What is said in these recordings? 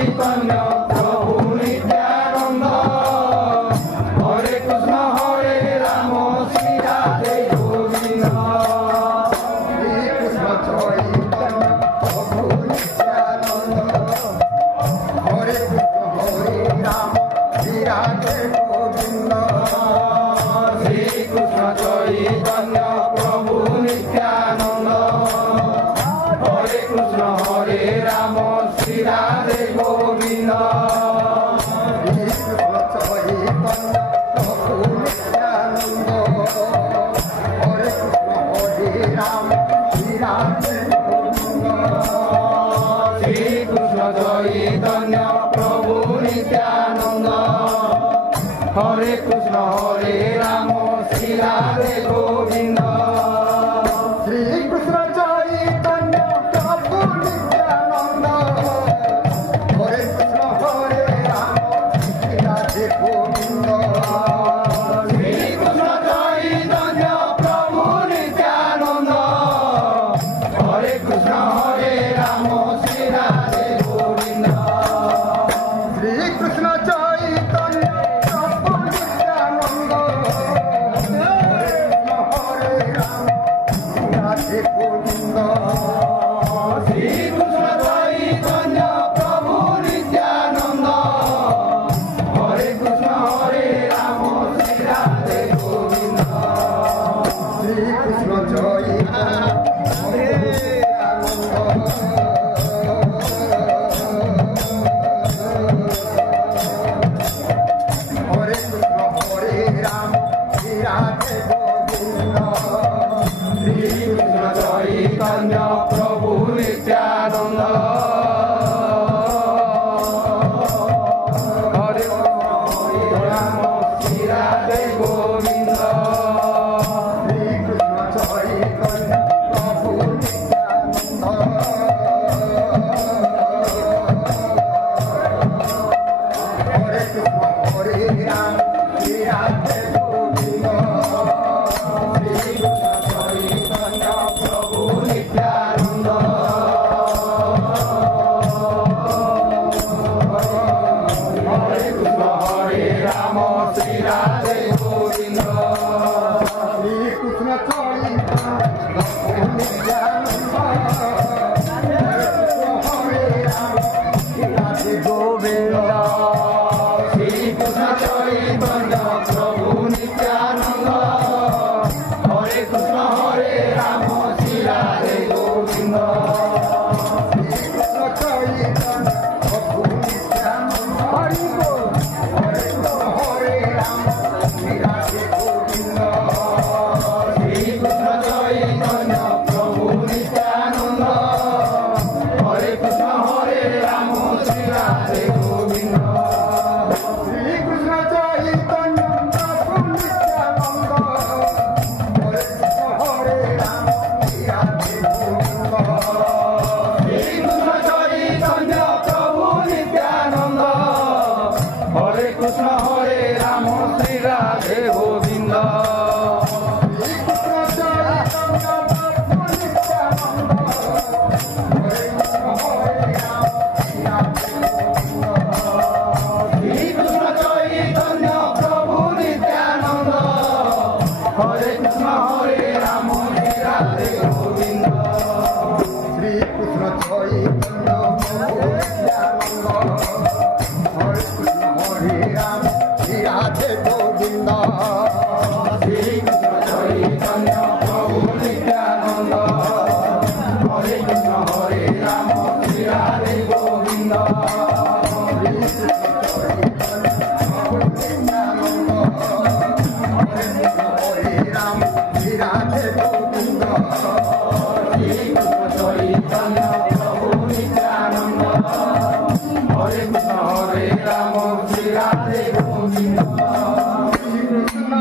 চৈতন্য প্রভু নিত্যানন্দ হরে কৃষ্ণ হরে রাম শ্রী রাধে গোবিন্দ শ্রীকৃষ্ণ চৈতন্য প্রভু নিত্যানন্দ হরে কৃষ্ণ হরে রাম শ্রী রাধে গোবিন্দ শ্রীকৃষ্ণ চৈতন্য প্রভু নিত্যানন্দ হরে কৃষ্ণ হরে রাম শ্রী রাধে গোবিন্দ শ্রীকৃষ্ণ চৈতন্য প্রভু নিত্যানন্দ হরে কৃষ্ণ হরে রাম শ্রী রাধে গোবিন্দ শ্রীকৃষ্ণ চৈতন্য প্রভু নিত্যানন্দ হরে কৃষ্ণ হরে রাম শ্রী রাধে গোবিন্দ শ্রীকৃষ্ণ চৈতন্য প্রভু নিত্যানন্দ হরে কৃষ্ণ হরে রাম শ্রী রাধে গোবিন্দ শ্রীকৃষ্ণ চৈতন্য প্রভু নিত্যানন্দ হরে কৃষ্ণ হরে রাম শ্রী রাধে গোবিন্দ শ্রীকৃষ্ণ চৈতন্য প্রভু নিত্যানন্দ হরে কৃষ্ণ হরে রাম শ্রী রাধে গোবিন্দ শ্রীকৃষ্ণ চৈতন্য প্রভু নিত্যানন্দ হরে কৃষ্ণ হরে রাম শ্রী রাধে গোবিন্দ শ্রীকৃষ্ণ চৈতন্য হরে কৃষ্ণ হরে রাম শ্রী রাধে গোবিন্দ শ্রীকৃষ্ণ চৈতন্য প্রভু নিত্যানন্দ হরে রাম শ্রী রাধে গোবিন্দ শ্রীকৃষ্ণ চৈতন্য প্রভু নিত্যানন্দ হরে কৃষ্ণ হরে রাম শ্রী রাধে গোবিন্দ শ্রীকৃষ্ণ চৈতন্য প্রভু নিত্যানন্দ হরে কৃষ্ণ হরে রাম শ্রী রাধে গোবিন্দ শ্রীকৃষ্ণ চৈতন্য প্রভু নিত্যানন্দ হরে কৃষ্ণ হরে রাম শ্রী রাধে গোবিন্দ শ্রীকৃষ্ণ চৈতন্য প্রভু নিত্যানন্দ হরে কৃষ্ণ হরে রাম শ্রী রাধে গোবিন্দ শ্রীকৃষ্ণ চৈতন্য প্রভু নিত্যানন্দ হরি বল হরে কৃষ্ণ হরে রাম শ্রী রাধে গোবিন্দ শ্রীকৃষ্ণ চৈতন্য প্রভু নিত্যানন্দ হরে কৃষ্ণ হরে রাম শ্রী রাধে গোবিন্দ শ্রীকৃষ্ণ চৈতন্য প্রভু নিত্যানন্দ হরে কৃষ্ণ হরে রাম শ্রী রাধে গোবিন্দ শ্রীকৃষ্ণ চৈতন্য প্রভু নিত্যানন্দ হরে কৃষ্ণ হরে রাম শ্রী রাধে গোবিন্দ শ্রীকৃষ্ণ চৈতন্য প্রভু নিত্যানন্দ হরে কৃষ্ণ হরে রাম শ্রী রাধে গোবিন্দ শ্রীকৃষ্ণ চৈতন্য প্রভু নিত্যানন্দ হরে কৃষ্ণ হরে রাম শ্রী রাধে গোবিন্দ শ্রীকৃষ্ণ চৈতন্য প্রভু নিত্যানন্দ হরে কৃষ্ণ হরে রাম শ্রী রাধে গোবিন্দ শ্রীকৃষ্ণ চৈতন্য প্রভু নিত্যানন্দ হরে কৃষ্ণ হরে রাম শ্রী রাধে গোবিন্দ শ্রীকৃষ্ণ চৈতন্য প্রভু নিত্যানন্দ হরে কৃষ্ণ হরে রাম শ্রী রাধে গোবিন্দ শ্রীকৃষ্ণ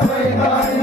চৈতন্য